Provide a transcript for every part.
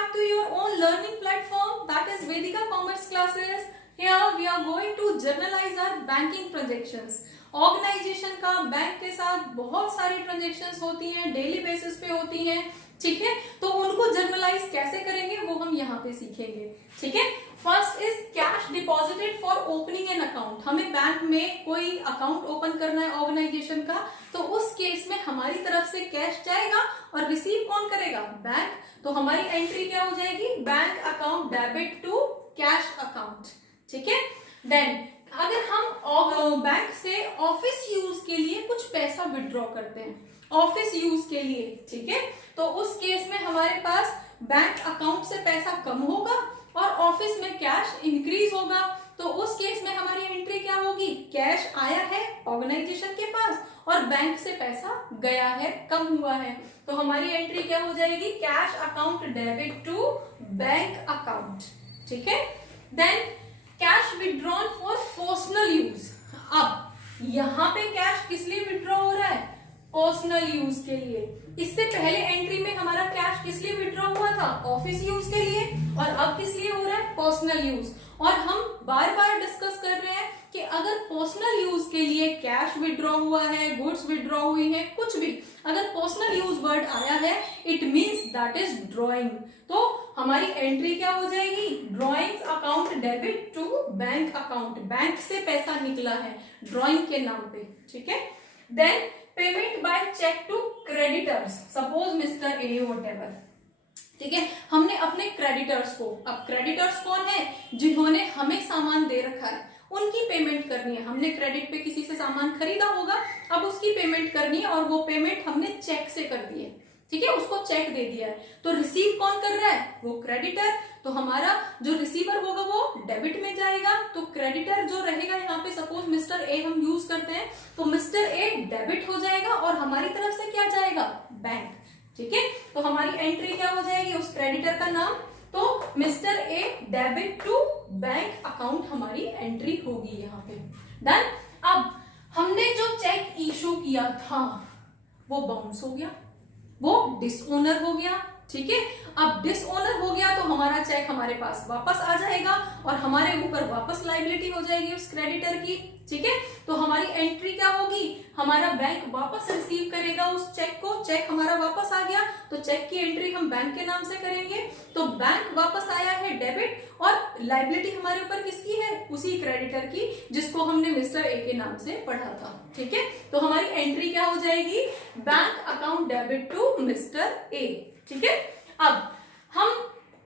back to your own learning platform, that is Vedika Commerce Classes. Here we are going to journalize our banking transactions. Organisation का bank के साथ बहुत सारी transactions होती हैं, daily basis पे होती हैं, ठीक है। तो उनको जर्नलाइज कैसे करेंगे वो हम यहाँ पे सीखेंगे, ठीक है। First is cash deposited for opening an account. हमें बैंक में कोई अकाउंट ओपन करना है ऑर्गेनाइजेशन का, तो उस केस में हमारी तरफ से कैश जाएगा और रिसीव कौन करेगा? बैंक। तो हमारी एंट्री क्या हो जाएगी? Bank account debit to cash account, ठीक है। देन अगर हम बैंक से ऑफिस यूज के लिए कुछ पैसा विड्रॉ करते हैं, ऑफिस यूज के लिए, ठीक है, तो उस केस में हमारे पास बैंक अकाउंट से पैसा कम होगा और ऑफिस में कैश इंक्रीज होगा। तो उस केस में हमारी एंट्री क्या होगी? कैश आया है ऑर्गेनाइजेशन के पास और बैंक से पैसा गया है, कम हुआ है। तो हमारी एंट्री क्या हो जाएगी? Cash account debit to bank account, ठीक है। Then cash withdrawn for personal use. अब यहाँ पे कैश किस लिए विड्रॉ हो रहा है? पर्सनल यूज के लिए। इससे पहले एंट्री में हमारा कैश किस लिए विड्रॉ हुआ था? ऑफिस यूज के लिए। और अब किस लिए हो रहा है? Personal use. और हम बार बार डिस्कस कर रहे हैं कि अगर पर्सनल यूज के लिए कैश विड्रॉ हुआ है, गुड्स विड्रॉ हुई है, कुछ भी अगर पर्सनल यूज वर्ड आया है, it means that is drawing. तो हमारी एंट्री क्या हो जाएगी? Drawing account debit to bank account. Bank से पैसा निकला है ड्रॉइंग के नाम पे, ठीक है। Then payment by cheque to creditors, suppose mister A whatever, ठीक है। हमने अपने क्रेडिटर्स को, अब क्रेडिटर्स कौन है? जिन्होंने हमें सामान दे रखा है, उनकी पेमेंट करनी है। हमने क्रेडिट पे किसी से सामान खरीदा होगा, अब उसकी पेमेंट करनी है और वो पेमेंट हमने चेक से कर दी है, ठीक है, उसको चेक दे दिया है। तो रिसीव कौन कर रहा है? वो क्रेडिटर। तो हमारा जो रिसीवर होगा वो डेबिट में जाएगा। तो क्रेडिटर जो रहेगा यहाँ पे, सपोज मिस्टर ए हम यूज करते हैं, तो मिस्टर ए डेबिट हो जाएगा और हमारी तरफ से क्या जाएगा? बैंक, ठीक है। तो हमारी एंट्री क्या हो जाएगी? उस क्रेडिटर का नाम, तो mister A debit to bank account हमारी एंट्री होगी यहाँ पे। डन। अब हमने जो चेक इशू किया था वो बाउंस हो गया, वो डिसओनर हो गया, ठीक है। अब डिसओनर हो गया तो हमारा चेक हमारे पास वापस आ जाएगा और हमारे ऊपर वापस लायबिलिटी हो जाएगी उस क्रेडिटर की, ठीक है। तो हमारी एंट्री क्या होगी? हमारा बैंक वापस रिसीव करेगा उस चेक को, चेक हमारा वापस आ गया तो चेक की एंट्री हम बैंक के नाम से करेंगे। तो बैंक वापस आया है डेबिट और लायबिलिटी हमारे ऊपर किसकी है? उसी क्रेडिटर की, जिसको हमने मिस्टर ए के नाम से पढ़ा था, ठीक है। तो हमारी एंट्री क्या हो जाएगी? Bank account debit to mister A, ठीक है। अब हम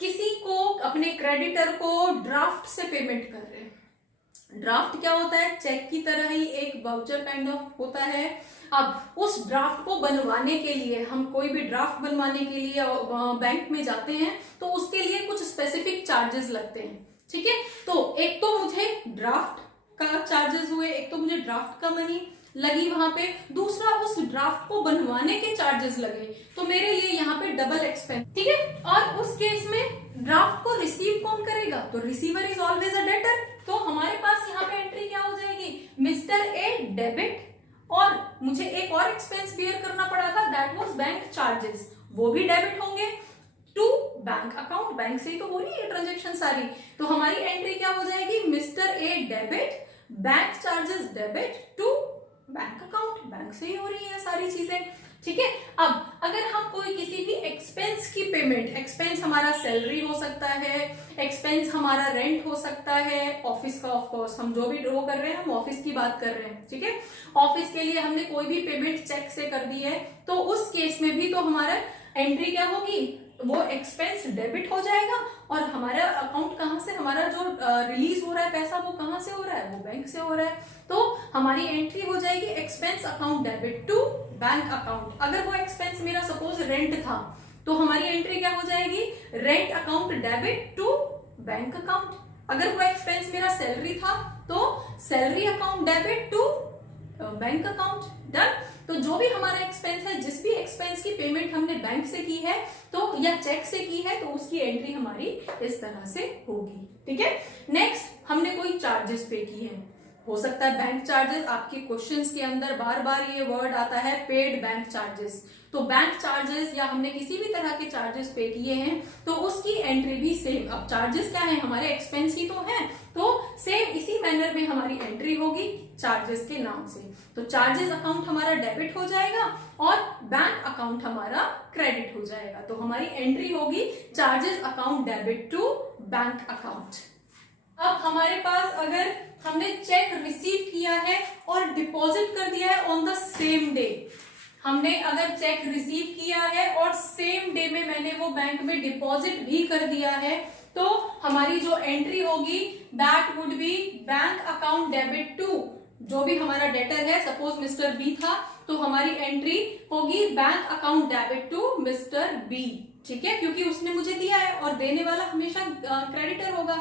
किसी को, अपने क्रेडिटर को ड्राफ्ट से पेमेंट कर रहे हैं। ड्राफ्ट क्या होता है? चेक की तरह ही एक वाउचर काइंड ऑफ होता है। अब उस ड्राफ्ट को बनवाने के लिए, हम कोई भी ड्राफ्ट बनवाने के लिए बैंक में जाते हैं तो उसके लिए कुछ स्पेसिफिक चार्जेस लगते हैं, ठीक है। तो एक तो मुझे ड्राफ्ट का चार्जेस हुए, एक तो मुझे ड्राफ्ट का मनी लगी वहां पे, दूसरा उस ड्राफ्ट को बनवाने के चार्जेस लगे, तो मेरे लिए यहाँ पे डबल एक्सपेंस, ठीक है। और उस केस में ड्राफ्ट को रिसीव कौन करेगा? तो receiver is always a debtor. तो हमारे पास यहाँ पे एंट्री क्या हो जाएगी? मिस्टर ए डेबिट, और मुझे एक और एक्सपेंस बियर करना पड़ा था, दैट वाज बैंक चार्जेस, वो भी डेबिट होंगे टू बैंक अकाउंट। बैंक से ही तो हो रही है ट्रांजेक्शन सारी। तो हमारी एंट्री क्या हो जाएगी? Mister A debit, bank charges debit to bank account. Bank से ही हो रही है सारी चीजें, ठीक है। अब अगर हम कोई किसी भी एक्सपेंस की पेमेंट, एक्सपेंस हमारा सैलरी हो सकता है, एक्सपेंस हमारा रेंट हो सकता है, ऑफिस का, ऑफ कोर्स हम जो भी ड्रॉ कर रहे हैं हम ऑफिस की बात कर रहे हैं, ठीक है। ऑफिस के लिए हमने कोई भी पेमेंट चेक से कर दी है, तो उस केस में भी तो हमारा एंट्री क्या होगी? वो एक्सपेंस डेबिट हो जाएगा और हमारा अकाउंट कहां से, हमारा जो रिलीज हो रहा है पैसा वो कहां से हो रहा है? वो बैंक से हो रहा है। तो हमारी एंट्री हो जाएगी expense account debit to bank account. अगर वो एक्सपेंस मेरा सपोज रेंट था तो हमारी एंट्री क्या हो जाएगी? Rent account debit to bank account. अगर वो एक्सपेंस मेरा सैलरी था तो salary account debit to bank account. Done. तो जो भी हमारा एक्सपेंस है, जिस भी एक्सपेंस की पेमेंट हमने बैंक से की है तो या चेक से की है, तो उसकी एंट्री हमारी इस तरह से होगी, ठीक है। नेक्स्ट, हमने कोई चार्जेस पे की है, हो सकता है बैंक चार्जेस, आपके क्वेश्चंस के अंदर बार बार ये वर्ड आता है पेड बैंक चार्जेस, तो बैंक चार्जेस या हमने किसी भी तरह के चार्जेस पे किए हैं तो उसकी एंट्री भी सेम। अब चार्जेस क्या है, हमारे एक्सपेंस ही तो हैं, तो सेम इसी मैनर में हमारी एंट्री होगी चार्जेस के नाम से। तो चार्जेस अकाउंट हमारा डेबिट हो जाएगा और बैंक अकाउंट हमारा क्रेडिट हो जाएगा। तो हमारी एंट्री होगी charges account debit to bank account. अब हमारे पास अगर हमने चेक रिसीव किया है और डिपॉजिट कर दिया है ऑन द सेम डे, हमने अगर चेक रिसीव किया है और सेम डे में मैंने वो बैंक में डिपॉजिट भी कर दिया है, तो हमारी जो एंट्री होगी that would be bank account debit to, जो भी हमारा डेटर है, सपोज मिस्टर बी था, तो हमारी एंट्री होगी bank account debit to mister B. ठीक है, क्योंकि उसने मुझे दिया है और देने वाला हमेशा क्रेडिटर होगा।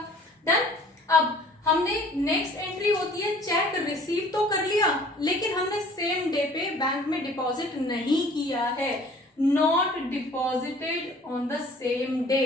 देन अब हमने नेक्स्ट एंट्री होती है चेक रिसीव तो कर लिया लेकिन हमने सेम डे पे बैंक में डिपॉजिट नहीं किया है, not deposited on the same day.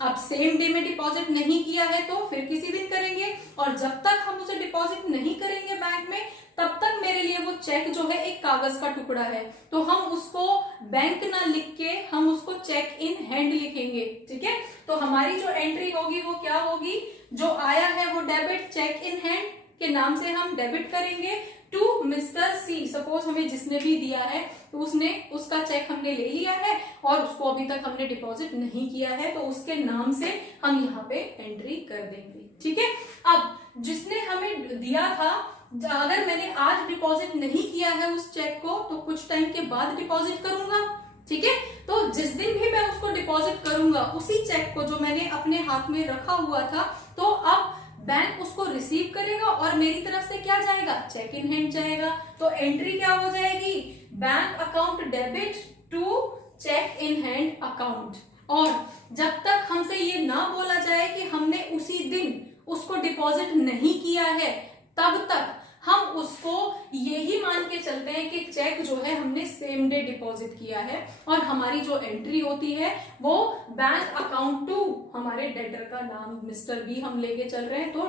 अब सेम डे में डिपॉजिट नहीं किया है तो फिर किसी दिन करेंगे, और जब तक हम उसे डिपॉजिट नहीं करेंगे बैंक में तब तक मेरे लिए वो चेक जो है एक कागज का टुकड़ा है, तो हम उसको बैंक ना लिख के हम उसको चेक इन हैंड लिखेंगे। ठीक है, तो हमारी जो एंट्री होगी वो क्या होगी, जो आया है वो डेबिट चेक इन हैंड के नाम से हम डेबिट करेंगे टू मिस्टर सी। सपोज हमें जिसने भी दिया है तो उसका चेक हमने ले लिया है और उसको अभी तक हमने डिपॉजिट नहीं किया है, तो उसके नाम से हम यहाँ पे एंट्री कर देंगे। ठीक है, अब जिसने हमें दिया था, अगर मैंने आज डिपॉजिट नहीं किया है उस चेक को तो कुछ टाइम के बाद डिपॉजिट करूंगा। ठीक है, तो जिस दिन भी मैं उसको डिपॉजिट करूंगा उसी चेक को जो मैंने अपने हाथ में रखा हुआ था, तो अब बैंक उसको रिसीव करेगा और मेरी तरफ से क्या जाएगा, चेक इन हैंड जाएगा। तो एंट्री क्या हो जाएगी, bank account debit to cheque in hand account. और जब तक हमसे ये ना बोला जाए कि हमने उसी दिन उसको डिपॉजिट नहीं किया है, तब तक हम उसको यही मान के चलते हैं कि चेक जो है हमने सेम डे डिपॉजिट किया है, और हमारी जो एंट्री होती है वो बैंक अकाउंट टू हमारे डेटर का नाम मिस्टर बी हम लेके चल रहे हैं, तो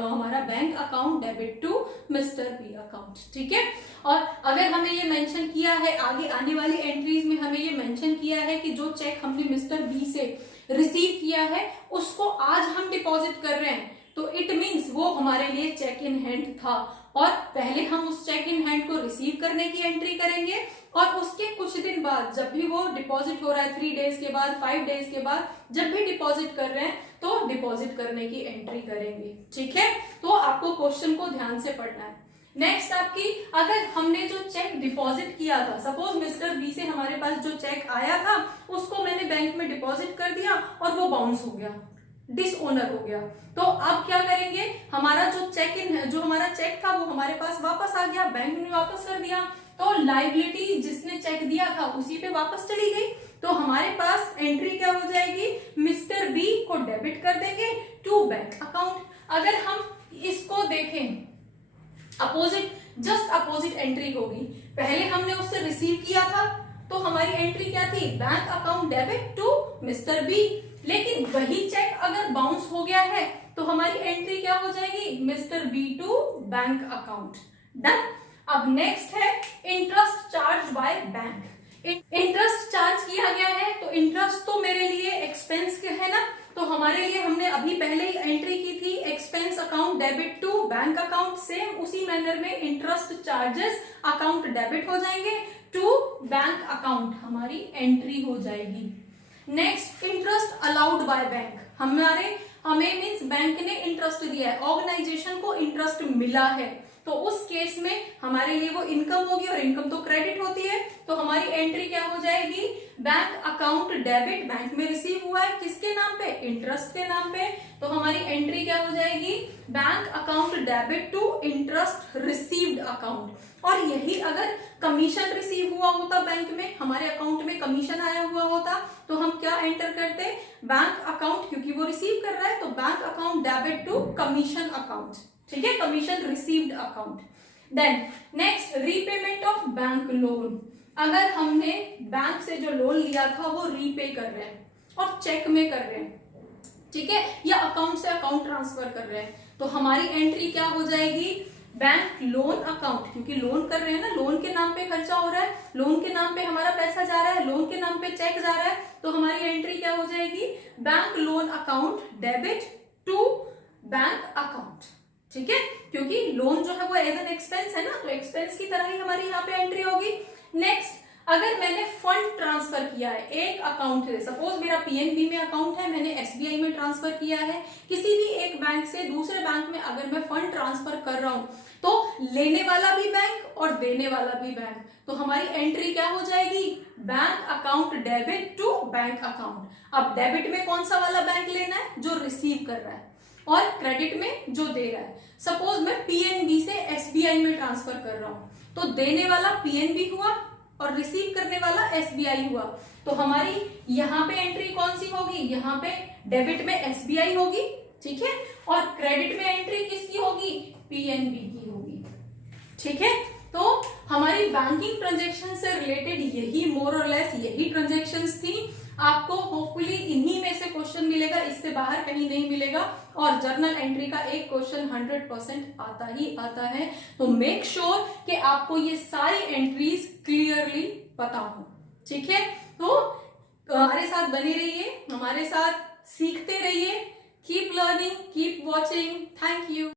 हमारा bank account debit to mister B account. ठीक है, और अगर हमें ये मेंशन किया है आगे आने वाली एंट्रीज में, हमें ये मेंशन किया है कि जो चेक हमने मिस्टर बी से रिसीव किया है उसको आज हम डिपॉजिट कर रहे हैं, तो इट मीन्स वो हमारे लिए चेक इन हैंड था, और पहले हम उस चेक इन हैंड को रिसीव करने की एंट्री करेंगे और उसके कुछ दिन बाद जब भी वो डिपॉजिट हो रहा है, 3 डेज के बाद, 5 डेज के बाद, जब भी डिपॉजिट कर रहे हैं तो डिपॉजिट करने की एंट्री करेंगे। ठीक है, तो आपको क्वेश्चन को ध्यान से पढ़ना है। नेक्स्ट आपकी, अगर हमने जो चेक डिपॉजिट किया था, सपोज मिस्टर बी से हमारे पास जो चेक आया था उसको मैंने बैंक में डिपॉजिट कर दिया और वो बाउंस हो गया, डिसओनर हो गया, तो अब क्या करेंगे, हमारा जो हमारा चेक था वो हमारे पास वापस आ गया, बैंक ने वापस कर दिया, तो लायबिलिटी जिसने चेक दिया था उसी पे वापस चली गई, तो हमारे पास एंट्री क्या हो जाएगी, मिस्टर बी को डेबिट कर देंगे टू बैंक अकाउंट। अगर हम इसको देखें अपोजिट, जस्ट अपोजिट एंट्री होगी, पहले हमने उससे रिसीव किया था तो हमारी एंट्री क्या थी, bank account debit to mister B, लेकिन वही चेक अगर बाउंस हो गया है तो हमारी एंट्री क्या हो जाएगी, mister B to bank account. Done. अब नेक्स्ट है interest charge by bank. Interest charge किया गया है तो इंटरेस्ट तो मेरे लिए एक्सपेंस है ना, तो हमारे लिए हमने अभी पहले ही एंट्री की थी expense account debit to bank account, same उसी मैनर में इंटरेस्ट चार्जेस अकाउंट डेबिट हो जाएंगे टू बैंक अकाउंट, हमारी एंट्री हो जाएगी। Next interest allowed by bank, हमें मीन्स बैंक ने इंटरेस्ट दिया है, ऑर्गेनाइजेशन को इंटरेस्ट मिला है, तो उस केस में हमारे लिए वो इनकम होगी और इनकम तो क्रेडिट होती है, तो हमारी एंट्री क्या हो जाएगी, बैंक अकाउंट डेबिट, बैंक में रिसीव हुआ है किसके नाम पे, इंटरेस्ट के नाम पे, तो हमारी एंट्री क्या हो जाएगी, bank account debit to interest received account. और यही अगर कमीशन रिसीव हुआ होता बैंक में, हमारे अकाउंट में कमीशन आया हुआ होता, तो हम क्या एंटर करते, बैंक अकाउंट, क्योंकि वो रिसीव कर रहा है तो bank account debit to commission account. ठीक है, commission received account. Then next repayment of bank loan, अगर हमने बैंक से जो लोन लिया था वो रीपे कर रहे हैं और चेक में कर रहे हैं, ठीक है, या अकाउंट से अकाउंट ट्रांसफर कर रहे हैं, तो हमारी एंट्री क्या हो जाएगी, बैंक लोन अकाउंट, क्योंकि लोन कर रहे हैं ना, लोन के नाम पे खर्चा हो रहा है, लोन के नाम पे हमारा पैसा जा रहा है, लोन के नाम पे चेक जा रहा है, तो हमारी एंट्री क्या हो जाएगी, bank loan account debit to bank account. ठीक है, क्योंकि लोन जो है वो एज एन एक्सपेंस है ना, तो एक्सपेंस की तरह ही हमारी यहाँ पे एंट्री होगी। नेक्स्ट, अगर मैंने फंड ट्रांसफर किया है एक अकाउंट से, सपोज मेरा पीएनबी में अकाउंट है, मैंने एसबीआई में ट्रांसफर किया है, किसी भी एक बैंक से दूसरे बैंक में अगर मैं फंड ट्रांसफर कर रहा हूं, तो लेने वाला भी बैंक और देने वाला भी बैंक, तो हमारी एंट्री क्या हो जाएगी, bank account debit to bank account. अब डेबिट में कौन सा वाला बैंक लेना है, जो रिसीव कर रहा है, और क्रेडिट में जो दे रहा है। सपोज मैं पीएनबी से एसबीआई में ट्रांसफर कर रहा हूं, तो देने वाला पीएनबी हुआ और रिसीव करने वाला एसबीआई हुआ, तो हमारी यहाँ पे एंट्री कौन सी होगी, यहाँ पे डेबिट में एसबीआई होगी, ठीक है, और क्रेडिट में एंट्री किसकी होगी, पीएनबी की होगी। ठीक है, तो हमारी बैंकिंग ट्रांजैक्शन से रिलेटेड यही मोर और लेस यही ट्रांजैक्शंस थी। आपको होपफुली इन्हीं में से क्वेश्चन मिलेगा, इससे बाहर कहीं नहीं मिलेगा, और जर्नल एंट्री का एक क्वेश्चन 100% आता ही आता है। तो मेक श्योर कि आपको ये सारी एंट्रीज क्लियरली पता हो। ठीक है, तो हमारे साथ बने रहिए, हमारे साथ सीखते रहिए। Keep learning, keep watching. Thank you.